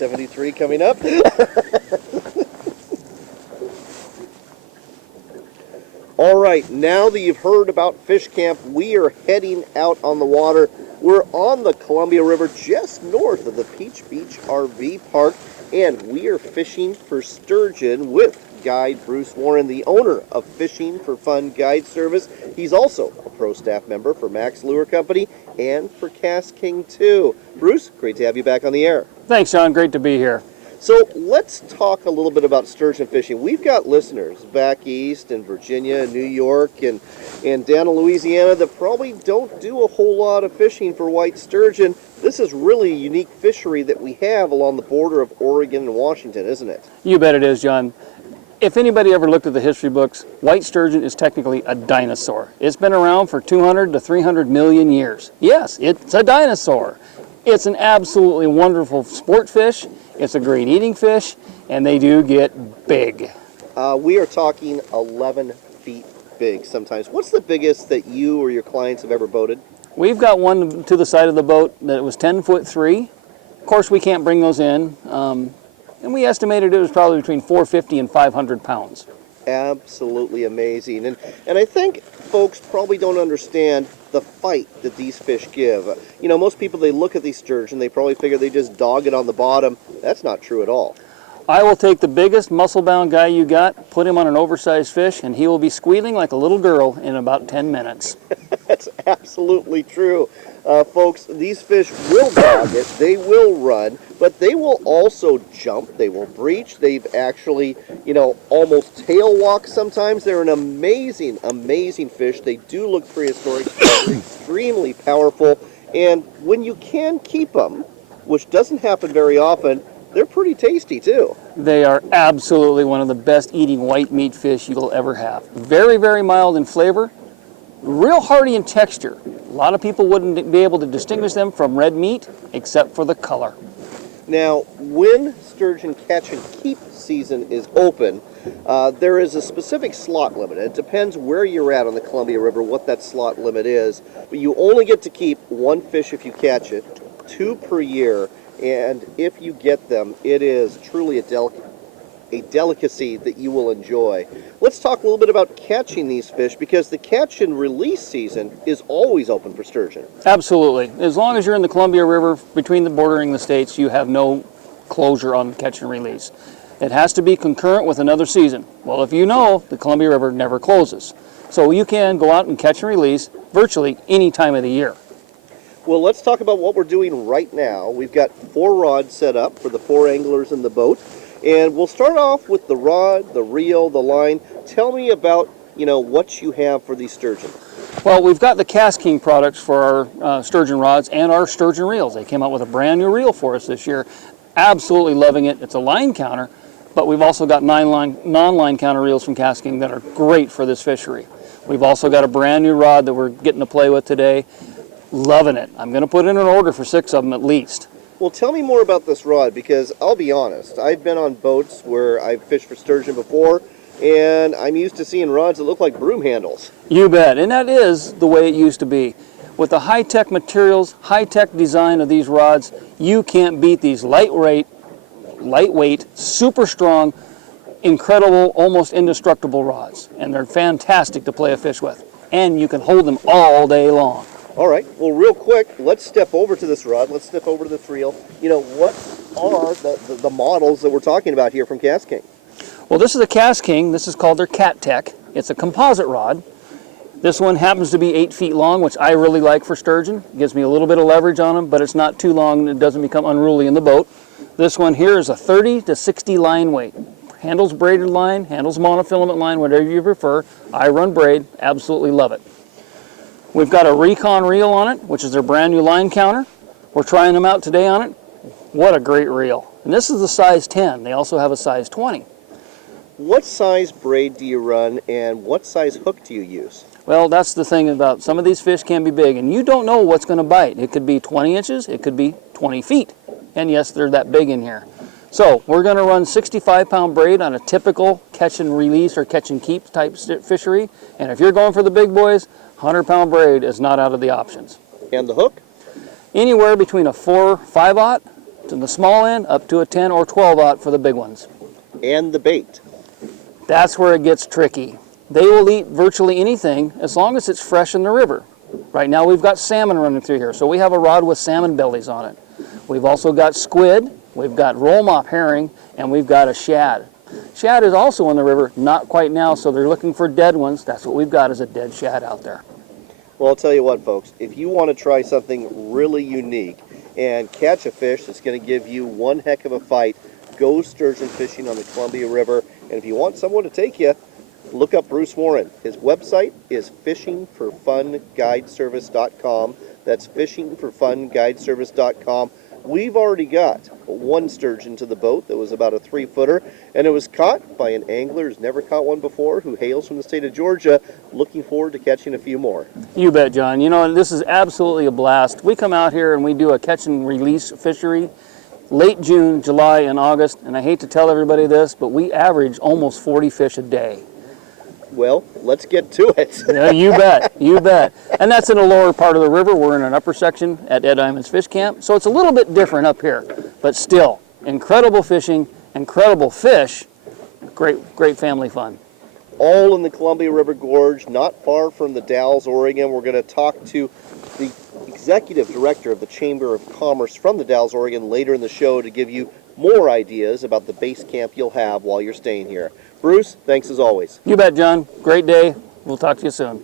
I-73 coming up. All right, now that you've heard about Fish Camp, we are heading out on the water. We're on the Columbia River just north of the Peach Beach RV Park, and we are fishing for sturgeon with guide Bruce Warren, the owner of Fishing for Fun Guide Service. He's also a pro staff member for Max Lure Company and for KastKing too. Bruce, great to have you back on the air. Thanks, John. Great to be here. So let's talk a little bit about sturgeon fishing. We've got listeners back east in Virginia and New York and down in Louisiana that probably don't do a whole lot of fishing for white sturgeon. This is really a unique fishery that we have along the border of Oregon and Washington, isn't it? You bet it is, John. If anybody ever looked at the history books, white sturgeon is technically a dinosaur. It's been around for 200 to 300 million years. Yes, it's a dinosaur. It's an absolutely wonderful sport fish. It's a great eating fish, and they do get big. We are talking 11 feet big sometimes. What's the biggest that you or your clients have ever boated? We've got one to the side of the boat that was 10'3". Of course, we can't bring those in, and we estimated it was probably between 450 and 500 pounds. Absolutely amazing. And I think folks probably don't understand the fight that these fish give. You know, most people, they look at these sturgeon, they probably figure they just dog it on the bottom. That's not true at all. I will take the biggest muscle-bound guy you got, put him on an oversized fish, and he will be squealing like a little girl in about 10 minutes. That's absolutely true. Folks, these fish will dog it, they will run, but they will also jump, they will breach. They've actually, almost tail walk sometimes. They're an amazing, amazing fish. They do look prehistoric, they're extremely powerful, and when you can keep them, which doesn't happen very often, they're pretty tasty too. They are absolutely one of the best eating white meat fish you'll ever have. Very, very mild in flavor, real hearty in texture. A lot of people wouldn't be able to distinguish them from red meat except for the color. Now, when sturgeon catch and keep season is open, there is a specific slot limit. It depends where you're at on the Columbia River, what that slot limit is. But you only get to keep one fish if you catch it, 2 per year. And if you get them, it is truly a delicacy that you will enjoy. Let's talk a little bit about catching these fish, because the catch and release season is always open for sturgeon. Absolutely. As long as you're in the Columbia River between the bordering the states, you have no closure on catch and release. It has to be concurrent with another season. Well, if you know, the Columbia River never closes. So you can go out and catch and release virtually any time of the year. Well, let's talk about what we're doing right now. We've got 4 rods set up for the 4 anglers in the boat. And we'll start off with the rod, the reel, the line. Tell me about, what you have for these sturgeon. Well, we've got the KastKing products for our sturgeon rods and our sturgeon reels. They came out with a brand new reel for us this year. Absolutely loving it. It's a line counter, but we've also got non-line counter reels from KastKing that are great for this fishery. We've also got a brand new rod that we're getting to play with today. Loving it. I'm going to put in an order for 6 of them at least. Well, tell me more about this rod, because I'll be honest, I've been on boats where I've fished for sturgeon before, and I'm used to seeing rods that look like broom handles. You bet, and that is the way it used to be. With the high-tech materials, high-tech design of these rods, you can't beat these lightweight, super strong, incredible, almost indestructible rods. And they're fantastic to play a fish with. And you can hold them all day long. All right, well, real quick, let's step over to this rod. Let's step over to this reel. What are the models that we're talking about here from KastKing? Well, this is a KastKing. This is called their Cat Tech. It's a composite rod. This one happens to be 8 feet long, which I really like for sturgeon. It gives me a little bit of leverage on them, but it's not too long and it doesn't become unruly in the boat. This one here is a 30 to 60 line weight. Handles braided line, handles monofilament line, whatever you prefer. I run braid, absolutely love it. We've got a Recon reel on it, which is their brand new line counter. We're trying them out today on it. What a great reel. And this is the size 10. They also have a size 20. What size braid do you run, and what size hook do you use? Well, that's the thing about some of these fish can be big, and you don't know what's going to bite. It could be 20 inches, it could be 20 feet. And yes, they're that big in here. So we're going to run 65-pound braid on a typical catch and release or catch and keep type fishery. And if you're going for the big boys, 100-pound braid is not out of the options. And the hook? Anywhere between a 4 5/0 to the small end up to a 10 or 12-aught for the big ones. And the bait. That's where it gets tricky. They will eat virtually anything as long as it's fresh in the river. Right now we've got salmon running through here, so we have a rod with salmon bellies on it. We've also got squid, we've got roll mop herring, and we've got a shad. Shad is also in the river, not quite now, so they're looking for dead ones. That's what we've got, is a dead shad out there. Well, I'll tell you what, folks, if you want to try something really unique and catch a fish that's going to give you one heck of a fight, go sturgeon fishing on the Columbia River. And if you want someone to take you, look up Bruce Warren. His website is fishingforfunguideservice.com. That's fishingforfunguideservice.com. We've already got one sturgeon to the boat that was about a 3-footer, and it was caught by an angler who's never caught one before, who hails from the state of Georgia. Looking forward to catching a few more. You bet, John. You know, this is absolutely a blast. We come out here and we do a catch and release fishery late June, July, and August, and I hate to tell everybody this, but we average almost 40 fish a day. Well, let's get to it. Yeah, you bet, you bet. And that's in the lower part of the river. We're in an upper section at Ed Iman's Fish Camp, so it's a little bit different up here. But still, incredible fishing, incredible fish, great family fun. All in the Columbia River Gorge, not far from the Dalles, Oregon. We're going to talk to the executive director of the Chamber of Commerce from the Dalles, Oregon later in the show to give you more ideas about the base camp you'll have while you're staying here. Bruce, thanks as always. You bet, John. Great day. We'll talk to you soon.